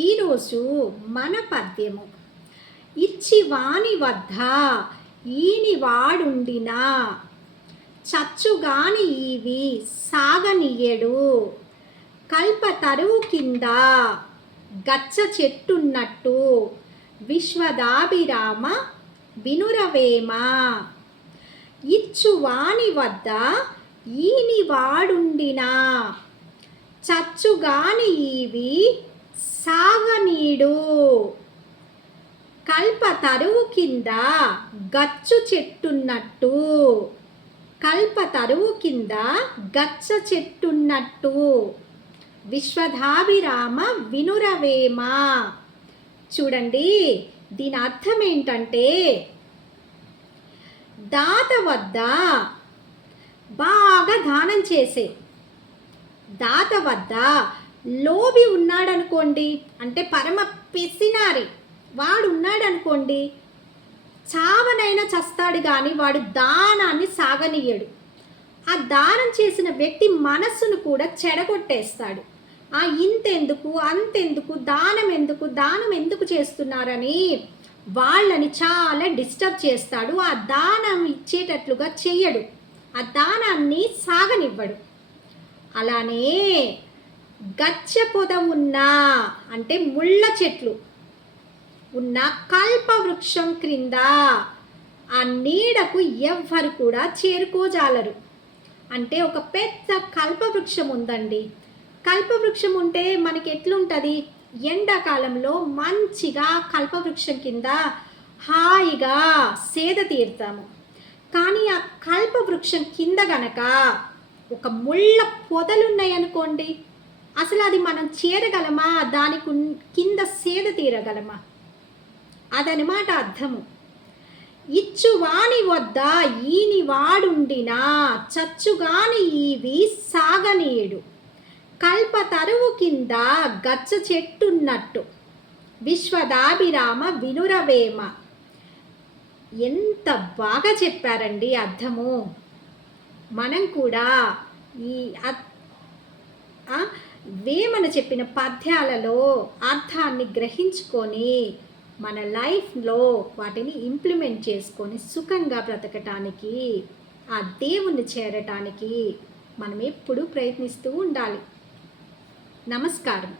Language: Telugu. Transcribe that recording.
ఈరోజు మన పద్యము ఇచ్చి వాని వద్ద ఈని వాడుండినా చచ్చుగాని ఈవి సాగనియ్యడు కల్పతరువు కింద గచ్చ చెట్టున్నట్టు విశ్వదాభిరామ వినురవేమ ఇచ్చువాని వద్ద ఈని వాడుండినా చచ్చుగాని ఈవి సాగనీడు కల్పతరువు కింద గచ్చు చెట్టున్నట్టు కల్పతరువు కింద గచ్చ చెట్టున్నట్టు విశ్వదాభిరామ వినురవేమ. చూడండి, దీని అర్థం ఏంటంటే దాత వద్ద బాగా దానం చేసే దాత వద్ద లోబి ఉన్నాడనుకోండి, అంటే పరమ పిసినారి వాడు ఉన్నాడనుకోండి, చావనైనా చస్తాడు కానీ వాడు దానాన్ని సాగనీయడు. ఆ దానం చేసిన వ్యక్తి మనస్సును కూడా చెడగొట్టేస్తాడు. ఇంతెందుకు అంతెందుకు దానం ఎందుకు చేస్తున్నారని వాళ్ళని చాలా డిస్టర్బ్ చేస్తాడు. ఆ దానం ఇచ్చేటట్లుగా చెయ్యడు, ఆ దానాన్ని సాగనివ్వడు. అలానే గచ్చ పొద ఉన్న, అంటే ముళ్ళ చెట్లు ఉన్న కల్పవృక్షం క్రింద ఆ నీడకు ఎవ్వరు కూడా చేరుకోజాలరు. అంటే ఒక పెద్ద కల్పవృక్షం ఉందండి. కల్పవృక్షం ఉంటే మనకి ఎట్లుంటుంది, ఎండాకాలంలో మంచిగా కల్పవృక్షం కింద హాయిగా సేద తీరుతాము. కానీ ఆ కల్పవృక్షం కింద గనక ఒక ముళ్ళ పొదలున్నాయనుకోండి, అసలు అది మనం చేరగలమా, దానికి కింద సేద తీరగలమా? అదనమాట అర్థము. ఇచ్చువాని వద్ద ఈని వాడుండినా చచ్చుగాని ఈవి సాగనీయుడు కల్పతరువు కింద గచ్చ చెట్టున్నట్టు విశ్వదాభిరామ వినురవేమ. ఎంత బాగా చెప్పారండి అర్థము. మనం కూడా ఈ వేమన చెప్పిన పద్యాలలో అర్థాన్ని గ్రహించుకొని మన లైఫ్లో వాటిని ఇంప్లిమెంట్ చేసుకొని సుఖంగా బ్రతకటానికి, ఆ దేవుణ్ణి చేరటానికి మనం ఎప్పుడూ ప్రయత్నిస్తూ ఉండాలి. నమస్కారం.